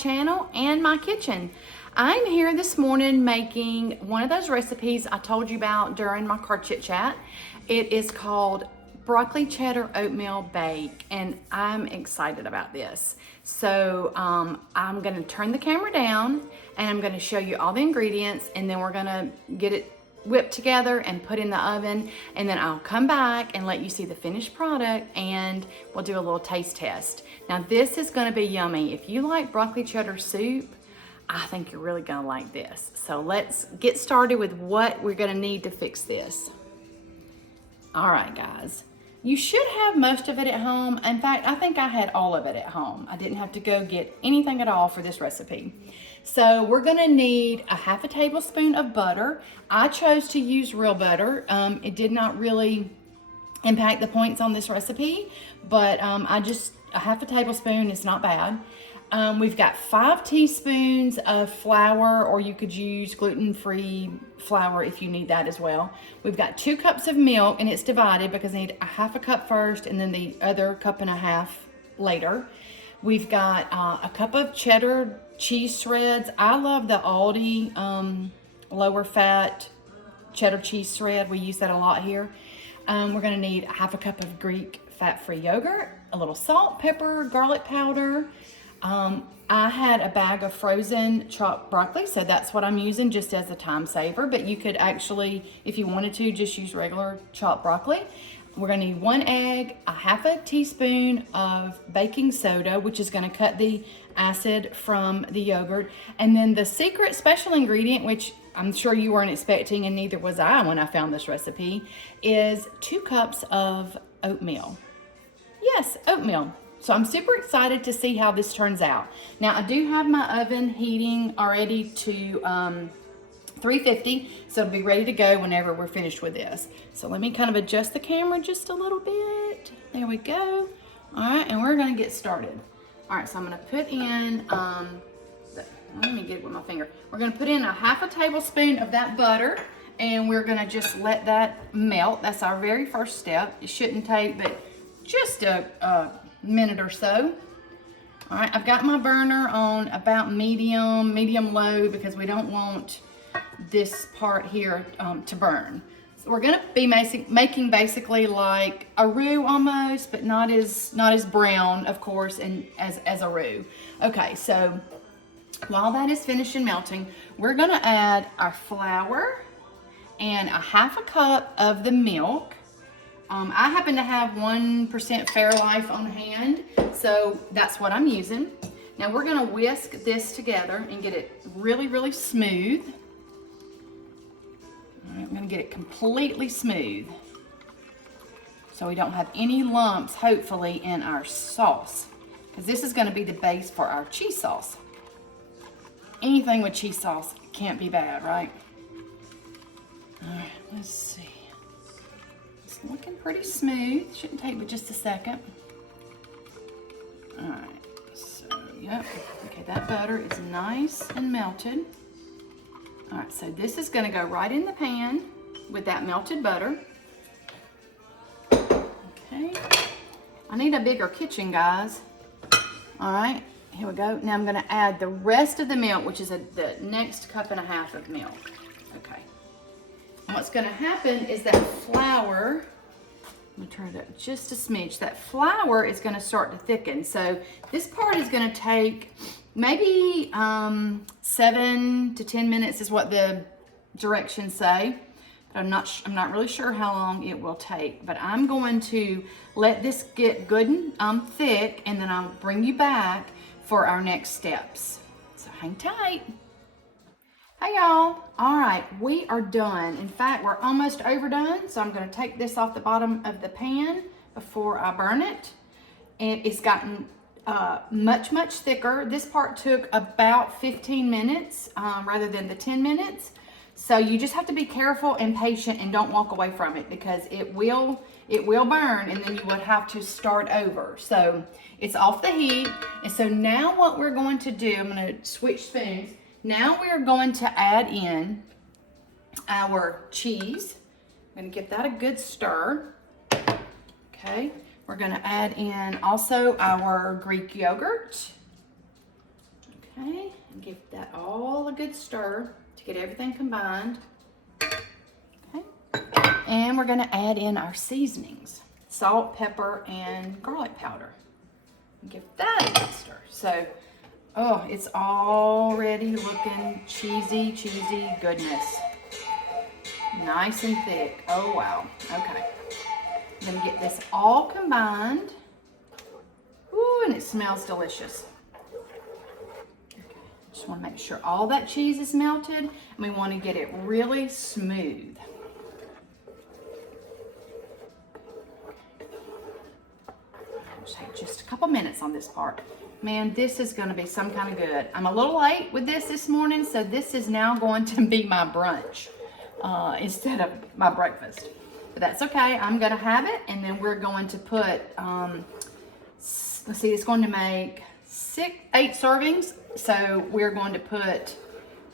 channel and my kitchen. I'm here this morning making one of those recipes I told you about during my car chit chat. It is called broccoli cheddar oatmeal bake, and I'm excited about this. So I'm gonna turn the camera down and I'm gonna show you all the ingredients, and then we're gonna get it whipped together and put in the oven, and then I'll come back and let you see the finished product, and we'll do a little taste test. Now this is gonna be yummy. If you like broccoli cheddar soup, I think you're really gonna like this. So let's get started with what we're gonna need to fix this. All right, guys. You should have most of it at home. In fact, I think I had all of it at home. I didn't have to go get anything at all for this recipe. So we're gonna need a half a tablespoon of butter. I chose to use real butter. It did not really impact the points on this recipe, but a half a tablespoon is not bad. We've got 5 teaspoons of flour, or you could use gluten-free flour if you need that as well. We've got 2 cups of milk, and it's divided because I need a half a cup first and then the other cup and a half later. We've got a cup of cheddar cheese shreds. I love the Aldi lower fat cheddar cheese shred. We use that a lot here. We're gonna need a half a cup of Greek fat-free yogurt, a little salt, pepper, garlic powder. I had a bag of frozen chopped broccoli, so that's what I'm using just as a time saver, but you could actually, if you wanted to, just use regular chopped broccoli. We're gonna need 1 egg, a half a teaspoon of baking soda, which is gonna cut the acid from the yogurt. And then the secret special ingredient, which I'm sure you weren't expecting, and neither was I when I found this recipe, is 2 cups of oatmeal. Yes, oatmeal. So I'm super excited to see how this turns out. Now I do have my oven heating already to 350, so it'll be ready to go whenever we're finished with this. So let me kind of adjust the camera just a little bit. There we go. All right, and we're gonna get started. All right, so I'm gonna put in, let me get it with my finger. We're gonna put in a half a tablespoon of that butter, and we're gonna just let that melt. That's our very first step. It shouldn't take but just a minute or so. All right, I've got my burner on about medium low, because we don't want this part here to burn. So we're gonna be making basically like a roux almost, but not as brown, of course, and as a roux. Okay, so while that is finished and melting, we're gonna add our flour and a half a cup of the milk. I happen to have 1% Fairlife on hand, so that's what I'm using. Now we're gonna whisk this together and get it really, really smooth. All right, I'm gonna get it completely smooth so we don't have any lumps, hopefully, in our sauce, because this is gonna be the base for our cheese sauce. Anything with cheese sauce can't be bad, right? All right, let's see. Looking pretty smooth. Shouldn't take but just a second. All right, so yep. Okay, that butter is nice and melted. All right, so this is gonna go right in the pan with that melted butter. Okay, I need a bigger kitchen, guys. All right, here we go. Now I'm gonna add the rest of the milk, which is the next cup and a half of milk. Okay. And what's gonna happen is that flour, I'm gonna turn it up just a smidge, that flour is gonna start to thicken. So this part is gonna take maybe 7 to 10 minutes is what the directions say. But I'm not really sure how long it will take. But I'm going to let this get good and thick, and then I'll bring you back for our next steps. So hang tight. Hey y'all, all right, we are done. In fact, we're almost overdone, so I'm gonna take this off the bottom of the pan before I burn it. And it's gotten much, much thicker. This part took about 15 minutes rather than the 10 minutes. So you just have to be careful and patient and don't walk away from it, because it will burn, and then you would have to start over. So it's off the heat. And so now what we're going to do, I'm gonna switch spoons. Now we're going to add in our cheese. I'm going to give that a good stir. Okay, we're going to add in also our Greek yogurt. Okay, and give that all a good stir to get everything combined. Okay, and we're gonna add in our seasonings, salt, pepper, and garlic powder. Give that a good stir. So, oh, it's already looking cheesy, cheesy goodness. Nice and thick. Oh, wow. Okay. I'm gonna get this all combined. Ooh, and it smells delicious. Okay. Just wanna make sure all that cheese is melted, and we wanna get it really smooth. It'll take just a couple minutes on this part. Man, this is gonna be some kind of good. I'm a little late with this morning, so this is now going to be my brunch instead of my breakfast. But that's okay, I'm gonna have it, and then we're going to put, let's see, it's going to make 8 servings. So we're going to put,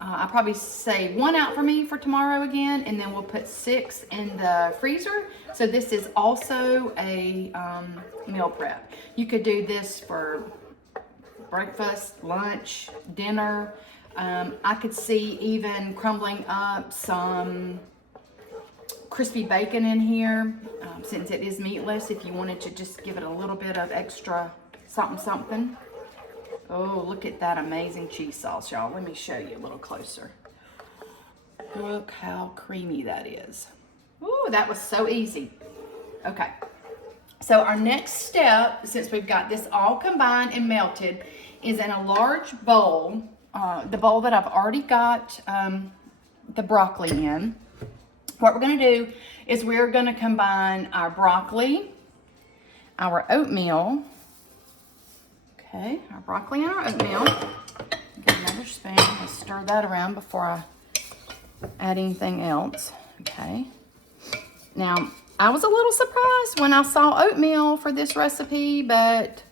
I'll probably say 1 out for me for tomorrow again, and then we'll put 6 in the freezer. So this is also a meal prep. You could do this for breakfast, lunch, dinner. I could see even crumbling up some crispy bacon in here, since it is meatless, if you wanted to just give it a little bit of extra something. Oh, look at that amazing cheese sauce, y'all. Let me show you a little closer. Look how creamy that is. Ooh, that was so easy. Okay, so our next step, since we've got this all combined and melted, is in a large bowl, the bowl that I've already got the broccoli in. What we're gonna do is we're gonna combine our broccoli, our oatmeal, okay, our broccoli and our oatmeal. Get another spoon and stir that around before I add anything else, okay. Now, I was a little surprised when I saw oatmeal for this recipe, but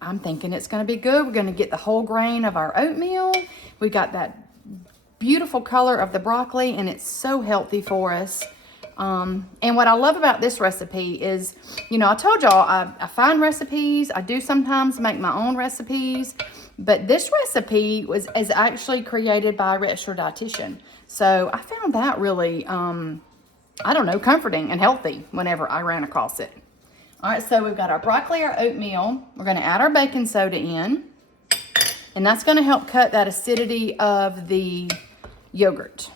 I'm thinking it's gonna be good. We're gonna get the whole grain of our oatmeal. We got that beautiful color of the broccoli, and it's so healthy for us. And what I love about this recipe is, you know, I told y'all I find recipes. I do sometimes make my own recipes, but this recipe is actually created by a registered dietitian. So I found that really, I don't know, comforting and healthy whenever I ran across it. All right, so we've got our broccoli, our oatmeal. We're gonna add our baking soda in, and that's gonna help cut that acidity of the yogurt.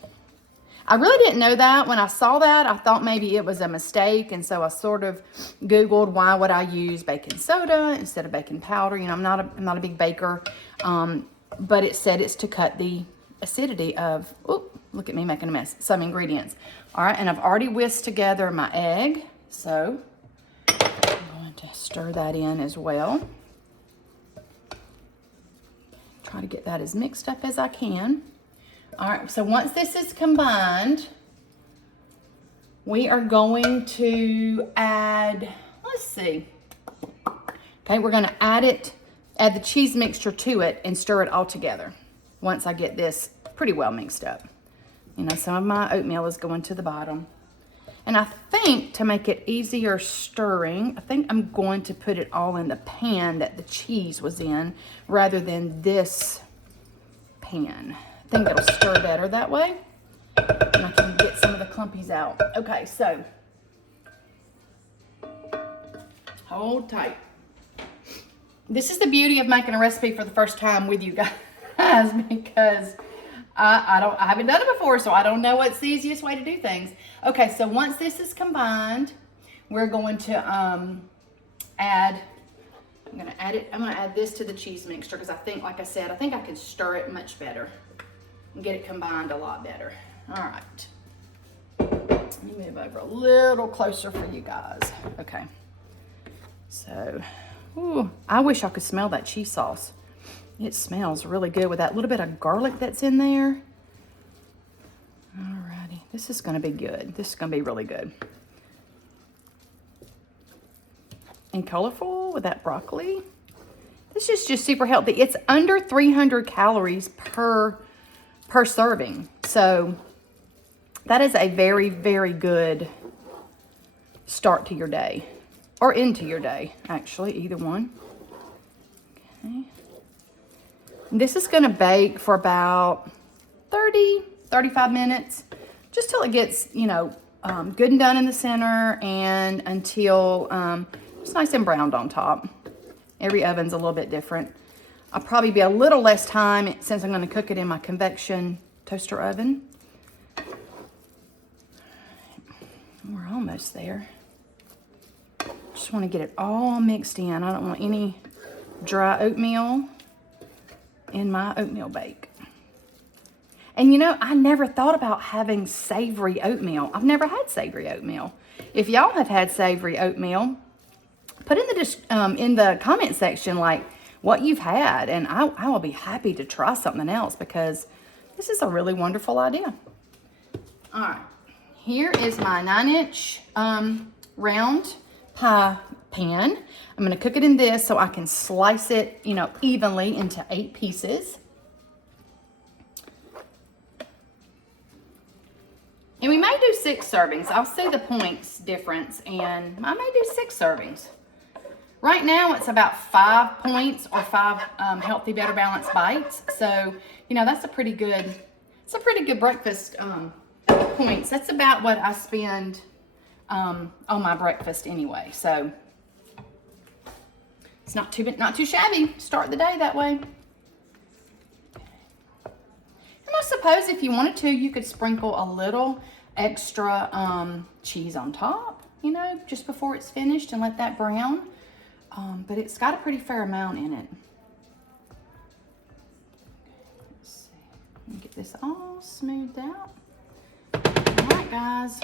I really didn't know that. When I saw that, I thought maybe it was a mistake, and so I sort of Googled why would I use baking soda instead of baking powder. You know, I'm not a big baker, but it said it's to cut the acidity of, oop, look at me making a mess, some ingredients. All right, and I've already whisked together my egg, so I'm going to stir that in as well. Try to get that as mixed up as I can. All right, so once this is combined, we are going to add, let's see. Okay, we're gonna add the cheese mixture to it and stir it all together once I get this pretty well mixed up. You know, some of my oatmeal is going to the bottom. And I think to make it easier stirring, I think I'm going to put it all in the pan that the cheese was in rather than this pan. I think it'll stir better that way, and I can get some of the clumpies out. Okay, so hold tight. This is the beauty of making a recipe for the first time with you guys, because I haven't done it before, so I don't know what's the easiest way to do things. Okay, so once this is combined, we're going to add. I'm gonna add this to the cheese mixture because I think, like I said, I think I can stir it much better and get it combined a lot better. All right. Let me move over a little closer for you guys. Okay. So, ooh, I wish I could smell that cheese sauce. It smells really good with that little bit of garlic that's in there. Alrighty, this is gonna be good. This is gonna be really good. And colorful with that broccoli. This is just super healthy. It's under 300 calories per serving. So that is a very, very good start to your day, or into your day, actually, either one. Okay. This is gonna bake for about 35 minutes, just till it gets, you know, good and done in the center, and until it's nice and browned on top. Every oven's a little bit different. I'll probably be a little less time since I'm gonna cook it in my convection toaster oven. We're almost there. Just wanna get it all mixed in. I don't want any dry oatmeal in my oatmeal bake. And you know, I never thought about having savory oatmeal. I've never had savory oatmeal. If y'all have had savory oatmeal, put in the comment section like what you've had, and I will be happy to try something else, because this is a really wonderful idea. All right, here is my 9-inch round pie pan. I'm gonna cook it in this so I can slice it, you know, evenly into 8 pieces. And we may do 6 servings. I'll see the points difference, and I may do 6 servings. Right now it's about 5 points, or 5 healthy, better balanced bites. So, you know, that's a pretty good breakfast points. That's about what I spend on my breakfast anyway. So it's not too shabby. Start the day that way. And I suppose if you wanted to, you could sprinkle a little extra cheese on top, you know, just before it's finished, and let that brown. But it's got a pretty fair amount in it. Let's see. Let me get this all smoothed out. All right, guys,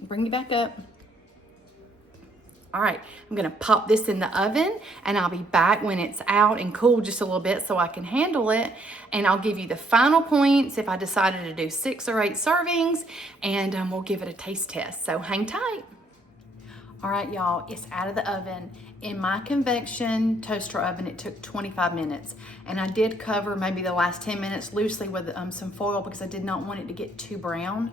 bring you back up. All right, I'm gonna pop this in the oven, and I'll be back when it's out and cool just a little bit so I can handle it. And I'll give you the final points if I decided to do 6 or 8 servings, and we'll give it a taste test. So hang tight. All right, y'all, it's out of the oven. In my convection toaster oven, it took 25 minutes. And I did cover maybe the last 10 minutes loosely with some foil, because I did not want it to get too brown.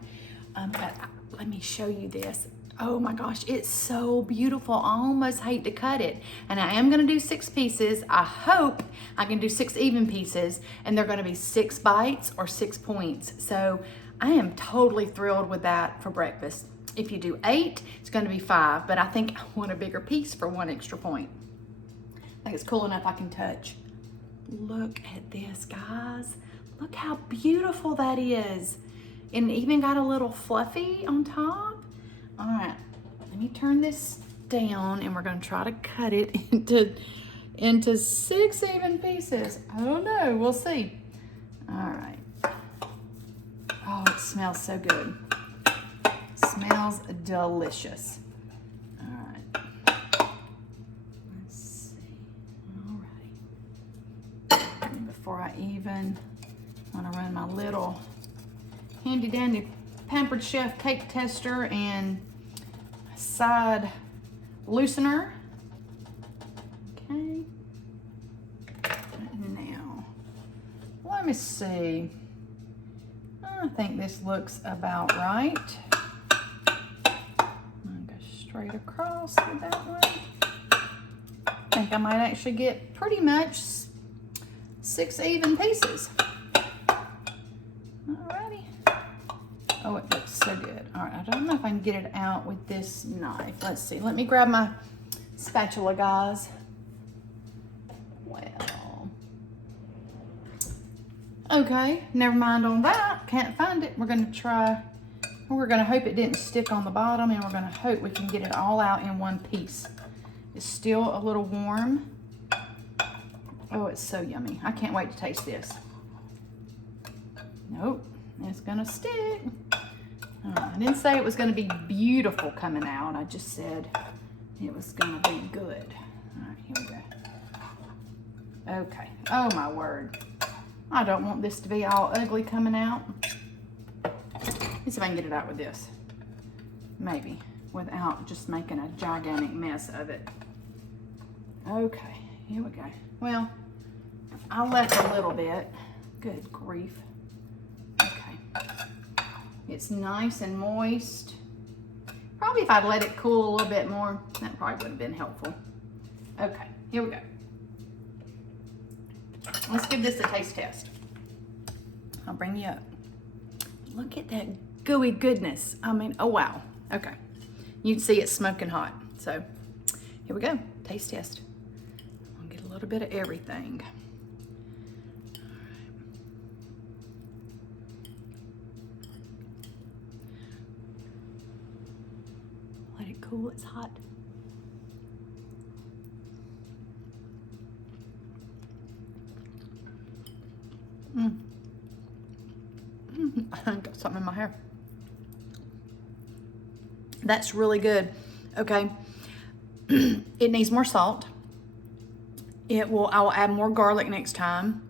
But let me show you this. Oh my gosh, it's so beautiful. I almost hate to cut it. And I am gonna do 6 pieces. I hope I can do 6 even pieces, and they're gonna be 6 bites or 6 points. So I am totally thrilled with that for breakfast. If you do 8, it's gonna be 5, but I think I want a bigger piece for 1 extra point. I think it's cool enough I can touch. Look at this, guys. Look how beautiful that is. And it even got a little fluffy on top. All right, let me turn this down, and we're gonna try to cut it into 6 even pieces. I don't know, we'll see. All right. Oh, it smells so good. Smells delicious. All right. Let's see. All right. And before I even want to run my little handy dandy Pampered Chef cake tester and side loosener. Okay. And now, let me see. I think this looks about right. I'll go straight across with that one. I think I might actually get pretty much 6 even pieces. Alrighty. Oh, it looks so good. All right, I don't know if I can get it out with this knife. Let's see. Let me grab my spatula, guys. Well, okay, never mind on that. Can't find it. We're gonna try. We're gonna hope it didn't stick on the bottom, and we're gonna hope we can get it all out in one piece. It's still a little warm. Oh, it's so yummy. I can't wait to taste this. Nope. It's gonna stick. I didn't say it was gonna be beautiful coming out. I just said it was gonna be good. All right, here we go. Okay. Oh my word. I don't want this to be all ugly coming out. Let's see if I can get it out with this. Maybe, without just making a gigantic mess of it. Okay, here we go. Well, I left a little bit. Good grief. It's nice and moist. Probably if I'd let it cool a little bit more, that probably would have been helpful. Okay, here we go. let's give this a taste test. I'll bring you up. Look at that gooey goodness. I mean, oh wow. Okay. You can see it's smoking hot. So here we go, taste test. I'll get a little bit of everything. Let it cool, it's hot. I got something in my hair. That's really good. Okay. It needs more salt. I will add more garlic next time.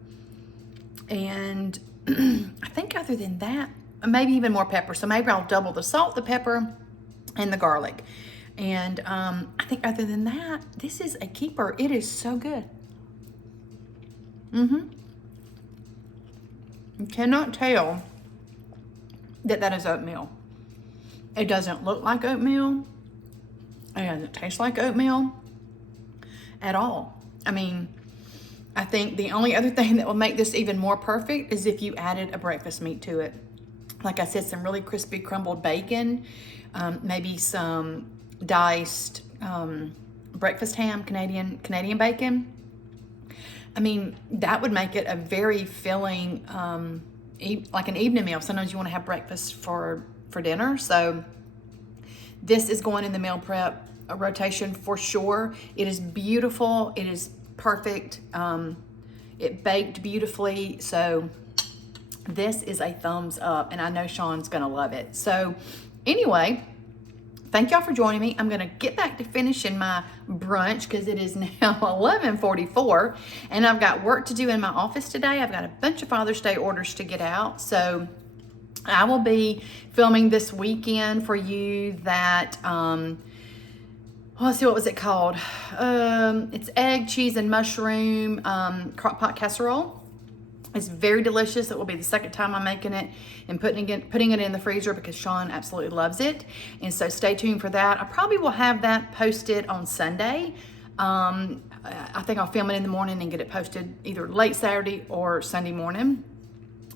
And I think other than that, maybe even more pepper. So maybe I'll double the salt, the pepper, and the garlic. And I think other than that, this is a keeper. It is so good. You cannot tell that is oatmeal. It doesn't look like oatmeal. It doesn't taste like oatmeal at all. I mean, I think the only other thing that will make this even more perfect is if you added a breakfast meat to it. Like I said, some really crispy crumbled bacon, maybe some diced breakfast ham, Canadian bacon. I mean, that would make it a very filling, like an evening meal. Sometimes you want to have breakfast for dinner. So this is going in the meal prep rotation for sure. It is beautiful. It is perfect. It baked beautifully. So this is a thumbs up, and I know Sean's gonna love it. So anyway, thank y'all for joining me. I'm gonna get back to finishing my brunch because it is now 11:44 and I've got work to do in my office today. I've got a bunch of Father's Day orders to get out. So I will be filming this weekend for you that, let's see, what was it called? It's egg, cheese, and mushroom crock pot casserole. It's very delicious. It will be the second time I'm making it and putting it in the freezer because Sean absolutely loves it. And so stay tuned for that. I probably will have that posted on Sunday. I think I'll film it in the morning and get it posted either late Saturday or Sunday morning.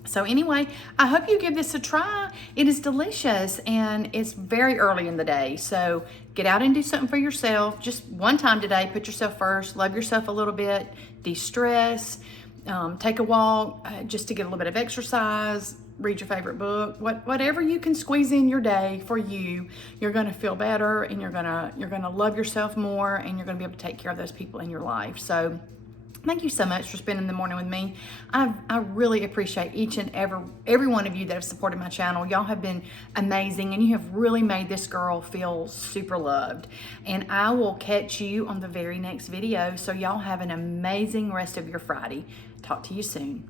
So anyway, I hope you give this a try. It is delicious and it's very early in the day. So get out and do something for yourself. Just one time today, put yourself first, love yourself a little bit, de-stress, take a walk just to get a little bit of exercise, read your favorite book, whatever you can squeeze in your day for you, you're gonna feel better and you're gonna love yourself more and you're gonna be able to take care of those people in your life. So thank you so much for spending the morning with me. I really appreciate each and every one of you that have supported my channel. Y'all have been amazing and you have really made this girl feel super loved. And I will catch you on the very next video. So y'all have an amazing rest of your Friday. Talk to you soon.